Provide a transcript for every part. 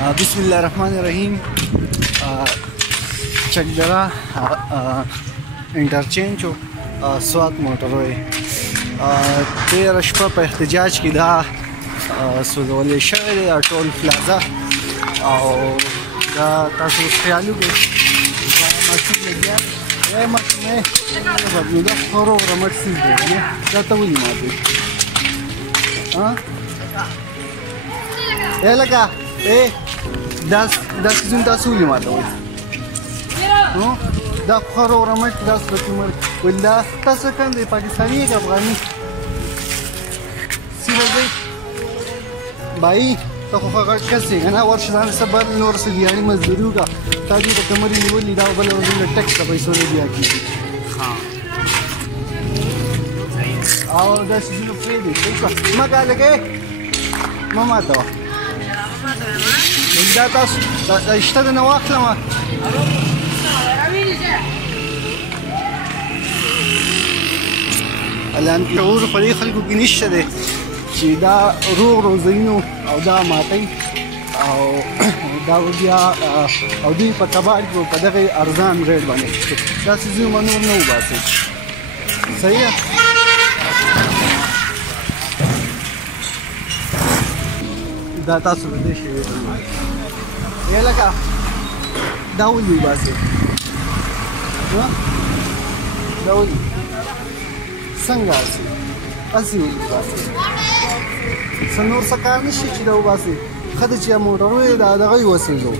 بسم الله الرحمن الرحیم. چکدرا انټرچینج او سوات موټروي تیر شپه په احتجاج کې دا سوځولې شوی دی ټول پلازا او دا تاسو خیالو کې دا ماشین لګیا دی ماشین بدلو دا خورو رمټ سیز دی دا ته ولې ماته لکه دا سیزون تاسو ولې ماته وایي دا خورو رمټ دا سپتمر ولا تاسو کوم دی پاکستانی یا افغاني سیوځي بھائی ته خو هغه کسي انا ورشه ځان سبا نور څه دیاري مزدوري وکړه تاسو ته کمرې نیولې دا بل ورته ټیکس په پیسو نه بیا کیږي او دا سیزون پرې دی ما کاله ماما ته دا تاسو دا اشته نه واخلم الان شعور په دې خلکو کې نشته دی چې دا روغ روزینو او دا ماتي او دا بیا او دوی په کباړ کې په دغه ارزان ریټ باندې دا څه منور نه وباسي صحیح ده دا تاسو دې شی یې لکه دا ولې وباسي دا ولې څنګه اسی ولې وباسي سنور سکار نشي چې دا وباسي خدای چې موټروي دا دغه وسیلو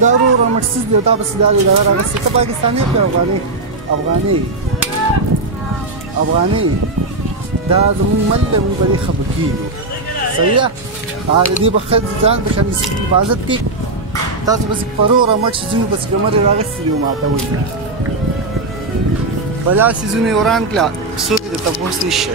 دا رو رمټسیز دی تاسو دا راغلی څه پاکستاني په افغاني دا زموږ ملت موږ به خبر کیږو صحیح ده دې به خد ځان به شان حفاظت کی تاسو بس پرو رمټ سيزونو بس کمر راغلی یو ماته وایي بلا سيزونه وران کلا څوک د تاسو نشي